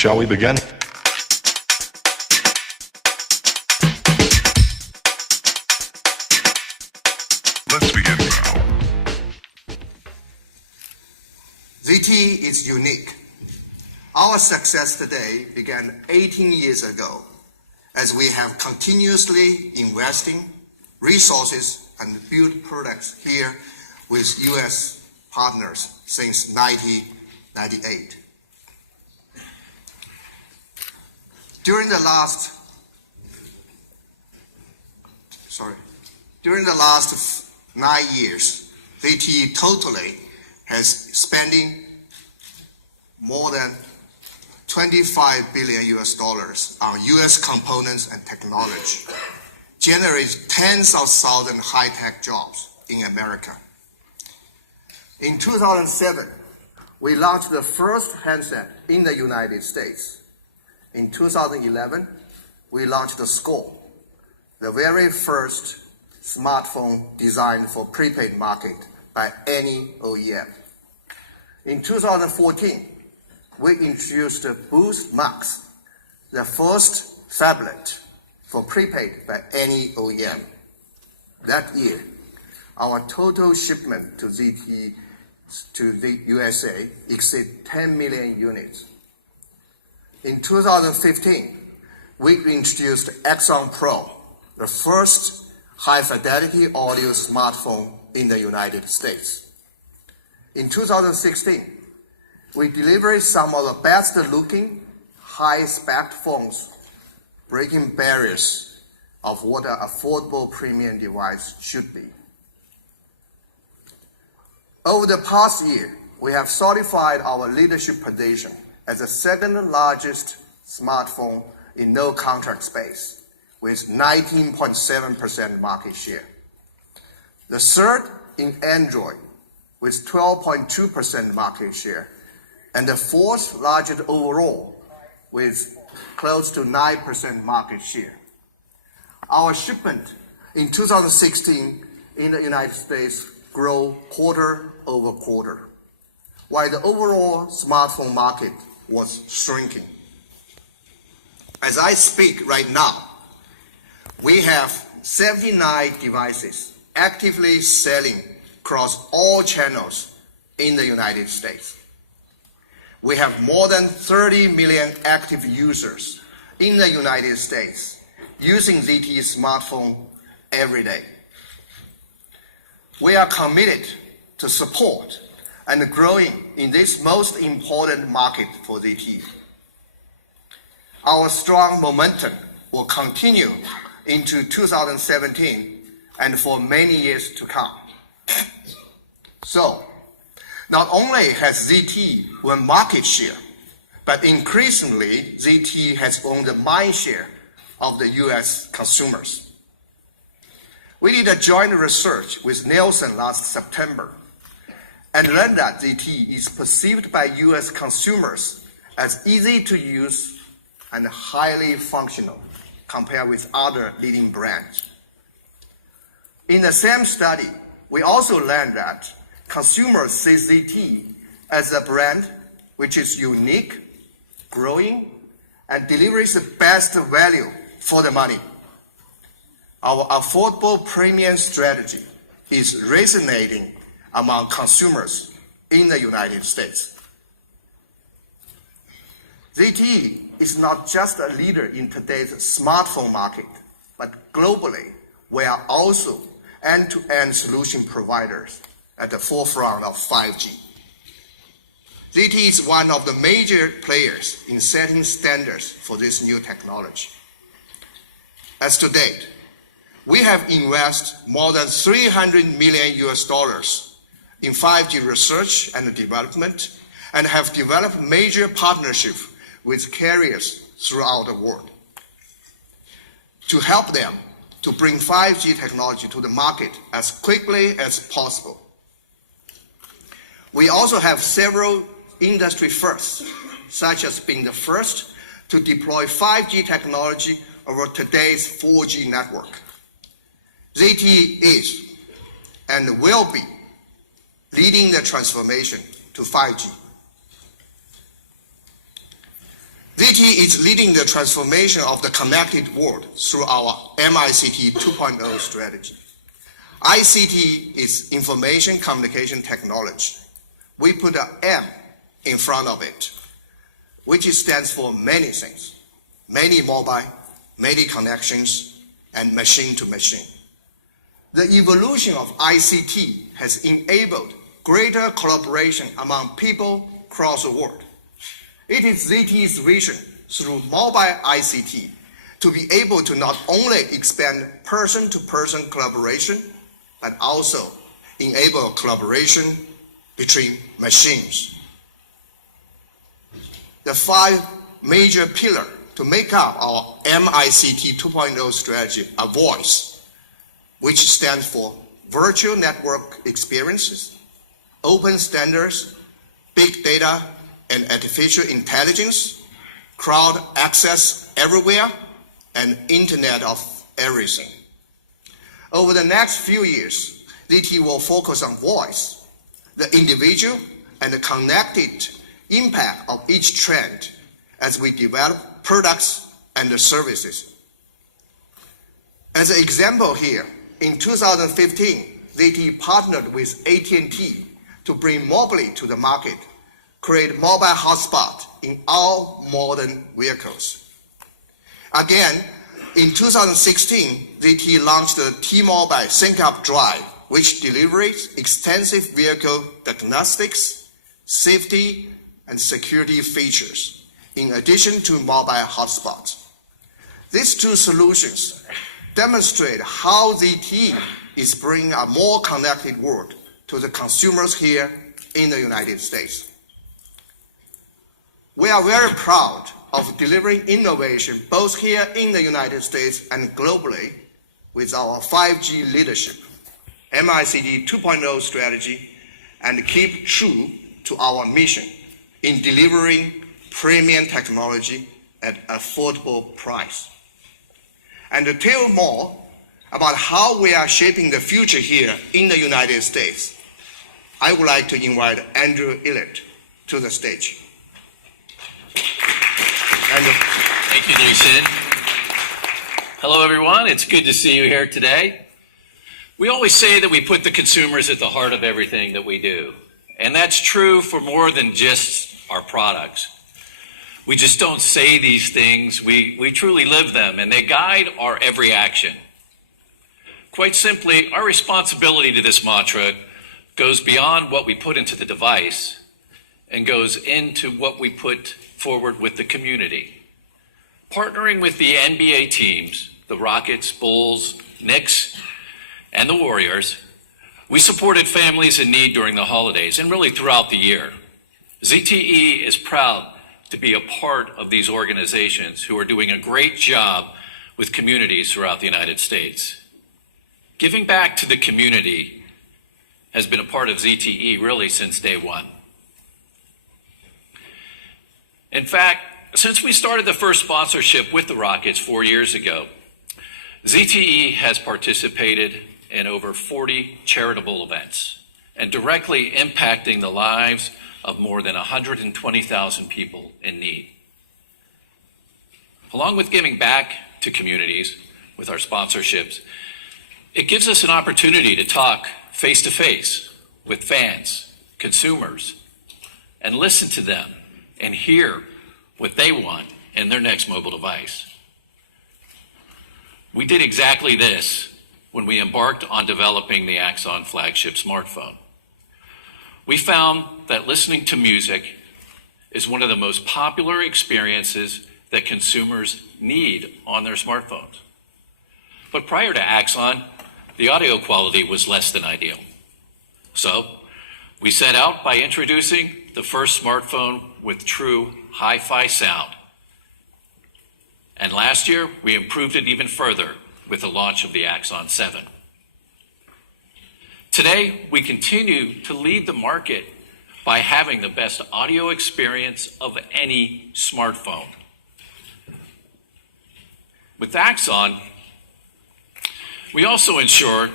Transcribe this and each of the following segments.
Shall we begin? Let's begin now. ZTE is unique. Our success today began 18 years ago, as we have continuously investing resources and built products here with U.S. partners since 1998. During the last 9 years, ZTE totally has spending more than $25 billion on U.S. components and technology, generates tens of thousands high-tech jobs in America. In 2007, we launched the first handset in the United States. In 2011, we launched the Score, the very first smartphone designed for prepaid market by any OEM. In 2014, we introduced the Boost Max, the first phablet for prepaid by any OEM. That year, our total shipment to ZTE to the USA exceeded 10 million units. In 2015, we introduced Exxon Pro, the first high-fidelity audio smartphone in the United States. In 2016, we delivered some of the best-looking, high-spec phones, breaking barriers of what an affordable premium device should be. Over the past year, we have solidified our leadership position as the second largest smartphone in no-contract space, with 19.7% market share. The third in Android, with 12.2% market share, and the fourth largest overall, with close to 9% market share. Our shipment in 2016 in the United States grew quarter over quarter, while the overall smartphone market was shrinking. As I speak right now, we have 79 devices actively selling across all channels in the United States. We have more than 30 million active users in the United States using ZTE smartphone every day. We are committed to support and growing in this most important market for ZTE. Our strong momentum will continue into 2017 and for many years to come. So, not only has ZTE won market share, but increasingly ZTE has won the mind share of the US consumers. We did a joint research with Nielsen last September and learned that ZTE is perceived by US consumers as easy to use and highly functional compared with other leading brands. In the same study, we also learned that consumers see ZTE as a brand which is unique, growing, and delivers the best value for the money. Our affordable premium strategy is resonating among consumers in the United States. ZTE is not just a leader in today's smartphone market, but globally, we are also end-to-end solution providers at the forefront of 5G. ZTE is one of the major players in setting standards for this new technology. As to date, we have invested more than $300 million in 5G research and development and have developed major partnerships with carriers throughout the world to help them to bring 5G technology to the market as quickly as possible. We also have several industry firsts, such as being the first to deploy 5G technology over today's 4G network. ZTE is and will be leading the transformation to 5G. ZTE is leading the transformation of the connected world through our MACD 200 strategy. ICT is information communication technology. We put an M in front of it, which stands for many things: many mobile, many connections, and machine to machine. The evolution of ICT has enabled greater collaboration among people across the world. It is ZTE's vision through mobile ICT to be able to not only expand person-to-person collaboration, but also enable collaboration between machines. The 5 major pillars to make up our MACD 2.0 strategy are voice, which stands for virtual network experiences, open standards, big data and artificial intelligence, cloud access everywhere, and Internet of Everything. Over the next few years, ZTE will focus on voice, the individual and the connected impact of each trend as we develop products and services. As an example here, in 2015, ZTE partnered with AT&T to bring mobility to the market, create mobile hotspot in all modern vehicles. Again, in 2016, ZTE launched the T-Mobile Sync-Up Drive, which delivers extensive vehicle diagnostics, safety, and security features, in addition to mobile hotspots. These 2 solutions demonstrate how ZTE is bringing a more connected world to the consumers here in the United States. We are very proud of delivering innovation both here in the United States and globally with our 5G leadership, MACD 2.0 strategy, and keep true to our mission in delivering premium technology at affordable price. And to tell more about how we are shaping the future here in the United States, I would like to invite Andrew Illett to the stage. Thank you, Lixin. Hello, everyone. It's good to see you here today. We always say that we put the consumers at the heart of everything that we do. And that's true for more than just our products. We just don't say these things. We truly live them, and they guide our every action. Quite simply, our responsibility to this mantra goes beyond what we put into the device and goes into what we put forward with the community. Partnering with the NBA teams, the Rockets, Bulls, Knicks, and the Warriors, we supported families in need during the holidays and really throughout the year. ZTE is proud to be a part of these organizations who are doing a great job with communities throughout the United States. Giving back to the community has been a part of ZTE really since day one. In fact, since we started the first sponsorship with the Rockets 4 years ago, ZTE has participated in over 40 charitable events and directly impacting the lives of more than 120,000 people in need. Along with giving back to communities with our sponsorships, it gives us an opportunity to talk face-to-face with fans, consumers, and listen to them and hear what they want in their next mobile device. We did exactly this when we embarked on developing the Axon flagship smartphone. We found that listening to music is one of the most popular experiences that consumers need on their smartphones. But prior to Axon, the audio quality was less than ideal. So we set out by introducing the first smartphone with true hi-fi sound. And last year, we improved it even further with the launch of the Axon 7. Today, we continue to lead the market by having the best audio experience of any smartphone. With Axon, we also ensure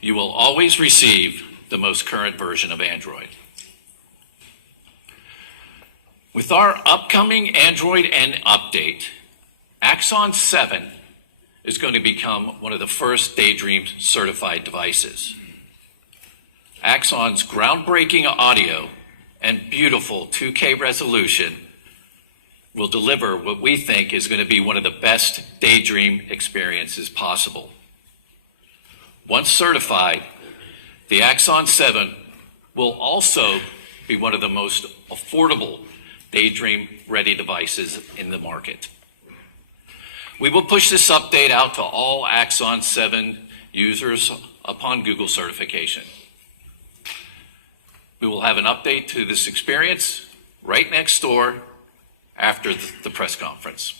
you will always receive the most current version of Android. With our upcoming Android N update, Axon 7 is going to become one of the first Daydream certified devices. Axon's groundbreaking audio and beautiful 2K resolution will deliver what we think is going to be one of the best Daydream experiences possible. Once certified, the Axon 7 will also be one of the most affordable Daydream-ready devices in the market. We will push this update out to all Axon 7 users upon Google certification. We will have an update to this experience right next door after the press conference.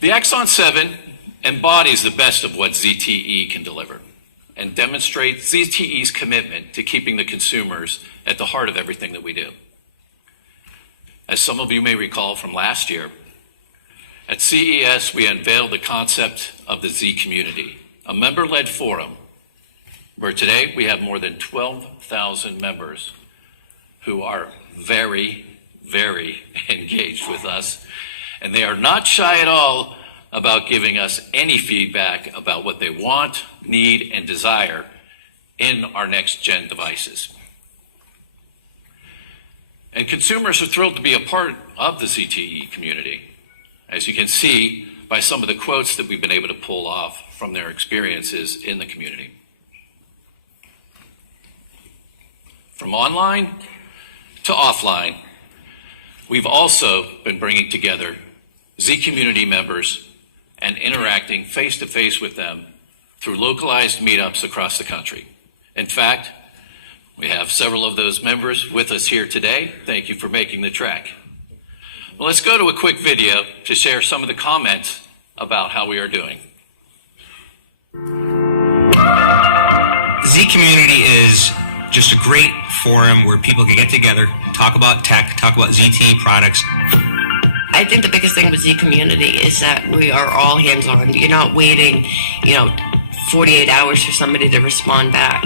The Axon 7 embodies the best of what ZTE can deliver and demonstrates ZTE's commitment to keeping the consumers at the heart of everything that we do. As some of you may recall from last year, at CES we unveiled the concept of the Z Community, a member-led forum where today we have more than 12,000 members who are very, very engaged with us, and they are not shy at all about giving us any feedback about what they want, need, and desire in our next-gen devices. And consumers are thrilled to be a part of the ZTE community, as you can see by some of the quotes that we've been able to pull off from their experiences in the community. From online to offline, we've also been bringing together Z Community members and interacting face-to-face with them through localized meetups across the country. In fact, we have several of those members with us here today. Thank you for making the trek. Well, let's go to a quick video to share some of the comments about how we are doing. Z Community is just a great forum where people can get together, talk about tech, talk about ZTE products. I think the biggest thing with Z Community is that we are all hands-on. You're not waiting, 48 hours for somebody to respond back.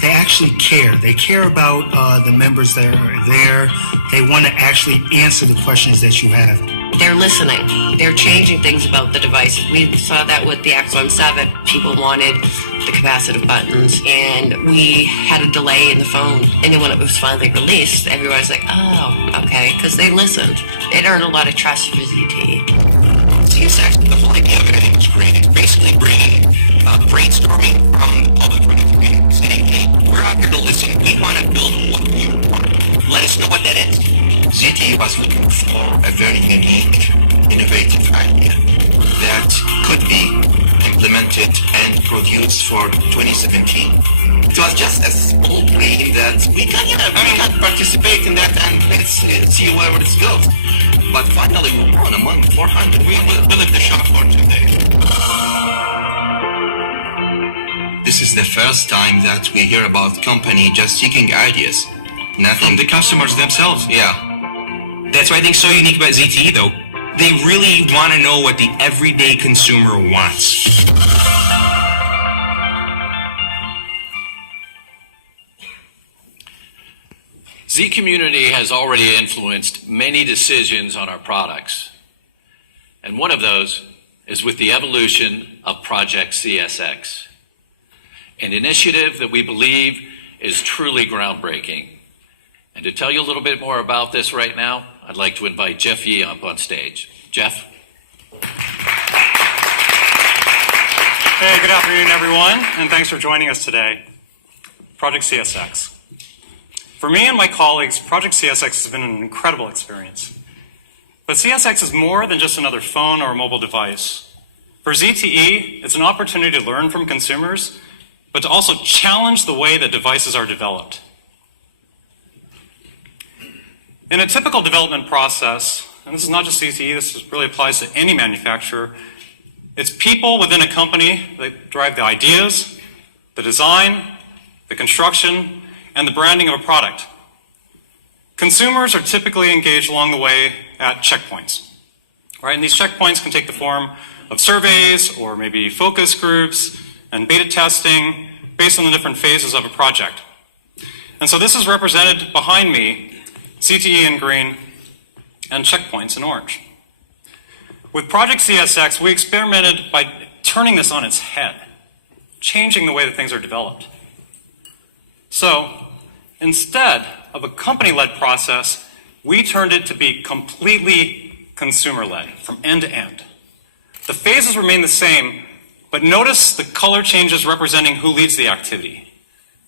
They actually care. They care about the members that are there. They want to actually answer the questions that you have. They're listening. They're changing things about the devices. We saw that with the Axon 7. People wanted the capacitive buttons, and we had a delay in the phone. And then when it was finally released, everyone was like, oh, okay, because they listened. It earned a lot of trust for ZTE. CES, the whole idea of it is great. It's basically bringing brainstorming from the public, from the community, saying, hey, we're out here to listen. We want to build what you want. Let us know what that is. ZTE was looking for a very unique, innovative idea that could be implemented and produced for 2017. It was just a small dream that we can participate in that and let's see where it goes. But finally, we won among 400. We built the shop for today. This is the first time that we hear about company just seeking ideas. Nothing. From the customers themselves. Yeah. That's what I think is so unique about ZTE, though. They really want to know what the everyday consumer wants. Z Community has already influenced many decisions on our products. And one of those is with the evolution of Project CSX, an initiative that we believe is truly groundbreaking. And to tell you a little bit more about this right now, I'd like to invite Jeff Yee up on stage. Jeff? Hey, good afternoon, everyone, and thanks for joining us today. Project CSX. For me and my colleagues, Project CSX has been an incredible experience. But CSX is more than just another phone or a mobile device. For ZTE, it's an opportunity to learn from consumers, but to also challenge the way that devices are developed. In a typical development process, and this is not just ZTE, this really applies to any manufacturer, it's people within a company that drive the ideas, the design, the construction, and the branding of a product. Consumers are typically engaged along the way at checkpoints, right? And these checkpoints can take the form of surveys or maybe focus groups and beta testing based on the different phases of a project. And so this is represented behind me, ZTE in green and checkpoints in orange. With Project CSX, we experimented by turning this on its head, changing the way that things are developed. So instead of a company-led process, we turned it to be completely consumer-led from end to end. The phases remain the same, but notice the color changes representing who leads the activity.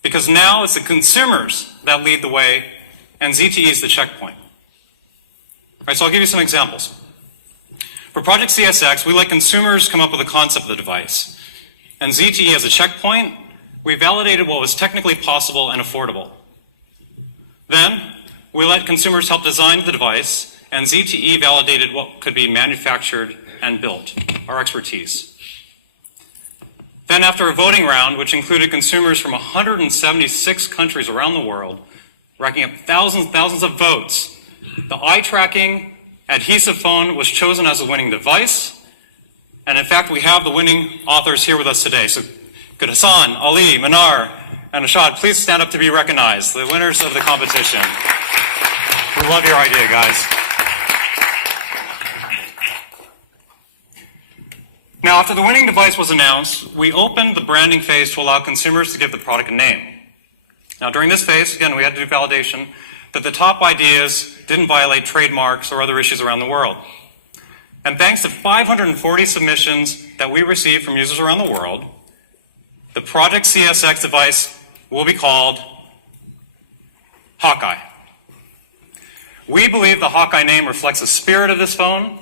Because now it's the consumers that lead the way, and ZTE is the checkpoint. All right, so I'll give you some examples. For Project CSX, we let consumers come up with a concept of the device. And ZTE as a checkpoint, we validated what was technically possible and affordable. Then, we let consumers help design the device, and ZTE validated what could be manufactured and built, our expertise. Then after a voting round, which included consumers from 176 countries around the world, racking up thousands of votes, the eye-tracking adhesive phone was chosen as the winning device, and in fact we have the winning authors here with us today. So could Hassan, Ali, Manar, and Ashad please stand up to be recognized, the winners of the competition. We love your idea, guys. Now, after the winning device was announced, we opened the branding phase to allow consumers to give the product a name. Now, during this phase, again, we had to do validation that the top ideas didn't violate trademarks or other issues around the world. And thanks to 540 submissions that we received from users around the world, the Project CSX device will be called Hawkeye. We believe the Hawkeye name reflects the spirit of this phone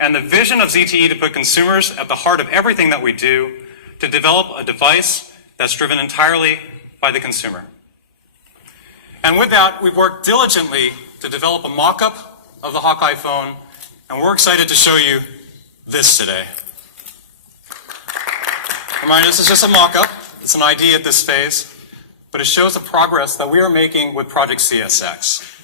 and the vision of ZTE to put consumers at the heart of everything that we do, to develop a device that's driven entirely by the consumer. And with that, we've worked diligently to develop a mock-up of the Hawkeye phone, and we're excited to show you this today. Reminder, this is just a mock-up. It's an idea at this phase, but it shows the progress that we are making with Project CSX.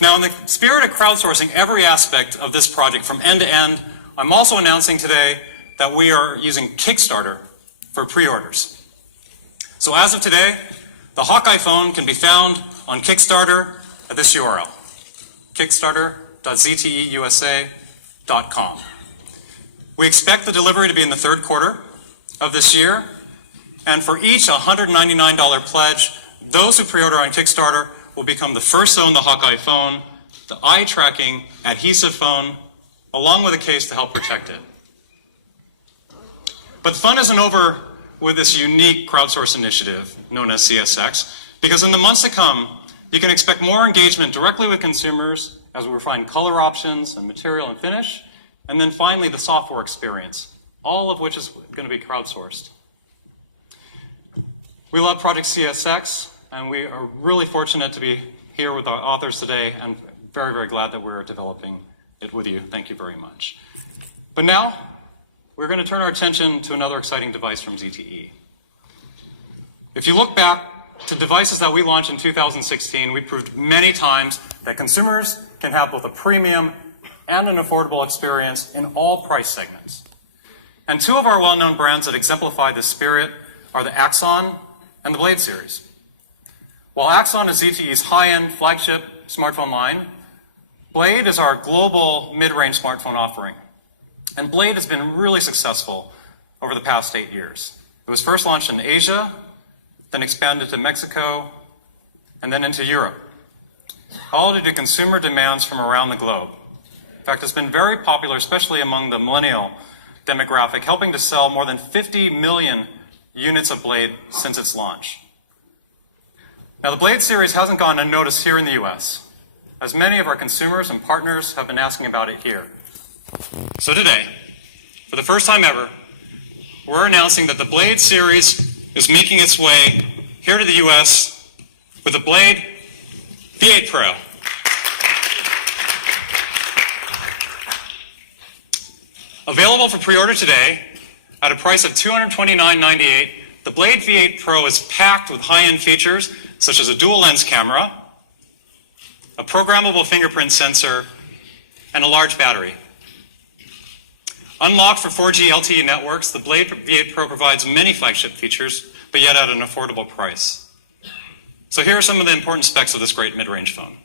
Now, in the spirit of crowdsourcing every aspect of this project from end to end, I'm also announcing today that we are using Kickstarter for pre-orders. So as of today, the Hawkeye phone can be found on Kickstarter at this URL, kickstarter.zteusa.com. We expect the delivery to be in the third quarter of this year, and for each $199 pledge, those who pre-order on Kickstarter will become the first to own the Hawkeye phone, the eye-tracking adhesive phone, along with a case to help protect it. But the fun isn't over with this unique crowdsource initiative known as CSX, because in the months to come, you can expect more engagement directly with consumers as we refine color options and material and finish, and then finally the software experience, all of which is going to be crowdsourced. We love Project CSX, and we are really fortunate to be here with our authors today, and very, very glad that we're developing it with you. Thank you very much. But now, we're going to turn our attention to another exciting device from ZTE. If you look back to devices that we launched in 2016, we proved many times that consumers can have both a premium and an affordable experience in all price segments. And two of our well-known brands that exemplify this spirit are the Axon and the Blade series. While Axon is ZTE's high-end flagship smartphone line, Blade is our global mid-range smartphone offering. And Blade has been really successful over the past 8 years. It was first launched in Asia, then expanded to Mexico, and then into Europe, all due to consumer demands from around the globe. In fact, it's been very popular, especially among the millennial demographic, helping to sell more than 50 million units of Blade since its launch. Now, the Blade series hasn't gone unnoticed here in the US, as many of our consumers and partners have been asking about it here. So today, for the first time ever, we're announcing that the Blade series is making its way here to the US with the Blade V8 Pro. Available for pre-order today at a price of $229.98, the Blade V8 Pro is packed with high-end features such as a dual lens camera, a programmable fingerprint sensor, and a large battery. Unlocked for 4G LTE networks, the Blade V8 Pro provides many flagship features, but yet at an affordable price. So here are some of the important specs of this great mid-range phone.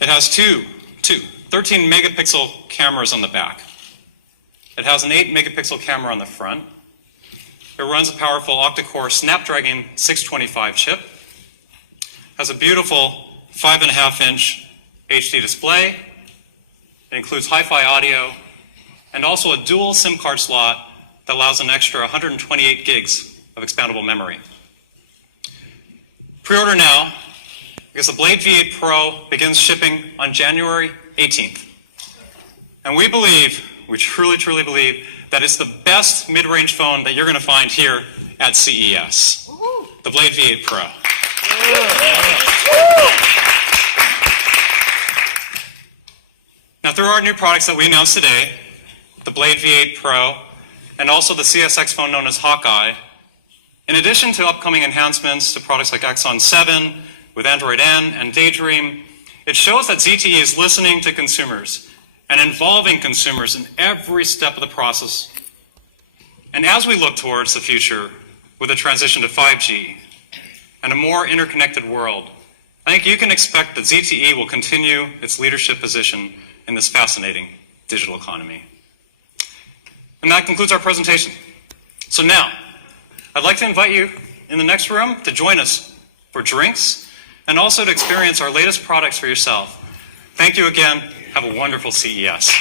It has two 13 megapixel cameras on the back. It has an 8 megapixel camera on the front. It runs a powerful octa-core Snapdragon 625 chip. Has a beautiful 5.5-inch HD display. It includes hi-fi audio and also a dual SIM card slot that allows an extra 128 gigs of expandable memory. Pre-order now, because the Blade V8 Pro begins shipping on January 18th. And we truly believe, that it's the best mid-range phone that you're going to find here at CES. The Blade V8 Pro. Now, through our new products that we announced today, the Blade V8 Pro, and also the CSX phone known as Hawkeye, in addition to upcoming enhancements to products like Axon 7 with Android N and Daydream, it shows that ZTE is listening to consumers and involving consumers in every step of the process. And as we look towards the future with a transition to 5G and a more interconnected world, I think you can expect that ZTE will continue its leadership position in this fascinating digital economy. And that concludes our presentation. So now, I'd like to invite you in the next room to join us for drinks and also to experience our latest products for yourself. Thank you again. Have a wonderful CES.